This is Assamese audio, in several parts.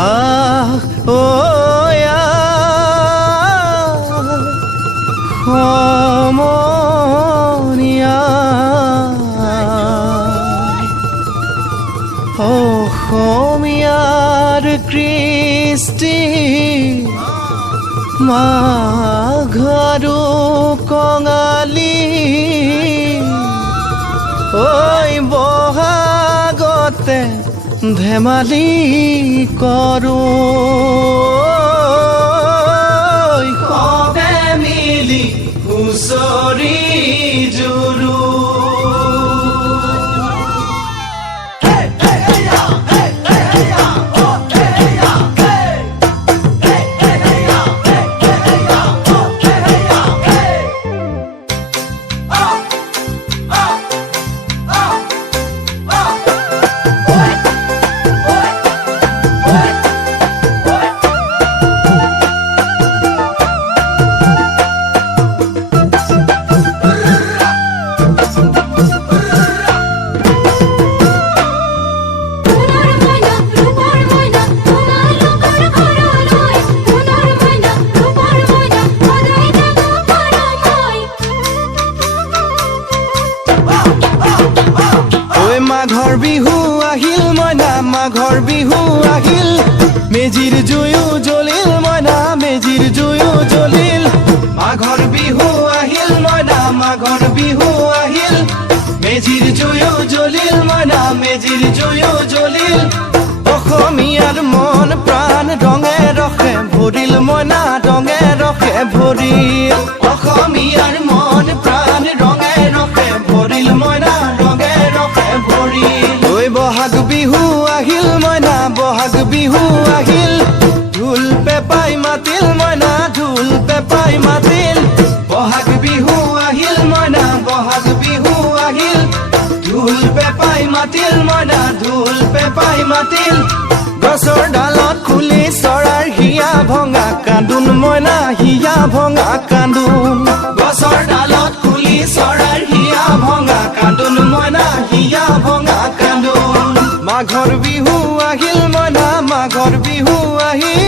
আহ ও সমনীয়া অসমীয়াৰ কৃষ্টি মাঘৰো কঙালী ঐ বহাগতে ধেমালি কৰোঁ সবে মিলি হুঁচৰি জুৰো মাঘৰ বিহু আহিল মইনা মাঘৰ বিহু আহিল মেজিৰ জুয়ো জ্বলিল মইনা মেজিৰ জুয়ো জ্বলিল মাঘৰ বিহু আহিল মইনা মাঘৰ বিহু আহিল মেজিৰ জুয়ো জ্বলিল মইনা মেজিৰ জুয়ো জ্বলিল অসমীয়াৰ মন প্ৰাণ ৰঙে ৰসে ভৰিল মইনা ৰঙে ৰসে ভৰিল অসমীয়াৰ মন প্ৰাণ ৰঙে ৰসে ভৰিল মইনা ৰঙে ৰসে ভৰিল ঐ বহাগ বিহু আহিল মইনা বহাগ বিহু আহিল ঢোল পেপাই মাতিল মইনা ঢোল পেপাই মাতিল বহাগ বিহু আহিল মইনা বহাগ বিহু আহিল ঢোল পেপাই মাতিল মইনা ঢোল পেপাই মাতিল গছৰ ডালত খুলি চৰাৰ হিয়া ভঙা কান্দোন মইনা হিয়া ভঙা কান্দোন গছৰ ডালত খুলি চৰাৰ হিয়া ভঙা কান্দোন মইনা হিয়া ভঙা কান্দোন মাঘৰ বিহু আহিল মইনা মাঘৰ বিহু আহিল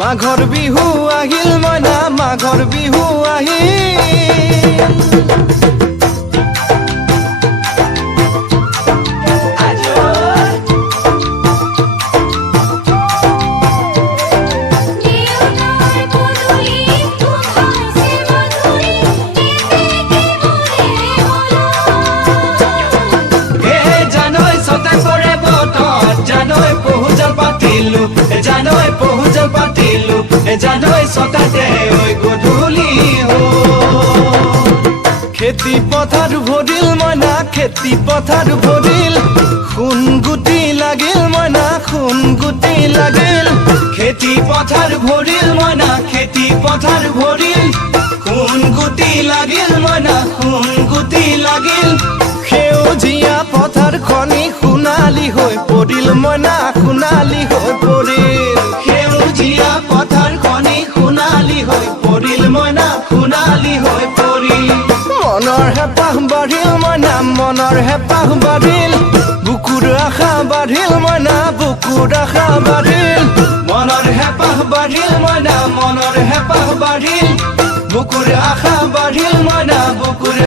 মাঘৰ বিহু আহিল মইনা মাঘৰ বিহু আহিল জানৈ পহুজল পাতিলো জানৈ ছটাতে ঐ গধূলি খেতি পথাৰ ভৰিল মইনা খেতি পথাৰ ভৰিল সোণ গুটি লাগিল মইনা সোণ গুটি লাগিল খেতি পথাৰ ভৰিল মইনা খেতি পথাৰ ভৰিল সোণ গুটি লাগিল মইনা সোণ গুটি লাগিল সেউজীয়া পথাৰ খনি সোণালী হৈ পৰিল মইনা সোণালী হৈ পৰিল সেউজীয়া পথাৰ খনি সোণালী হৈ পৰিল মইনা সোণালী হৈ পৰিল মনৰ হেঁপাহ বাঢ়িল মইনা মনৰ হেঁপাহ বাঢ়িল বুকুৰ আশা বাঢ়িল মইনা বুকুৰ আশা বাঢ়িল মনৰ হেঁপাহ বাঢ়িল মইনা মনৰ হেঁপাহ বাঢ়িল বুকুৰ আশা বাঢ়িল মইনা বুকুৰ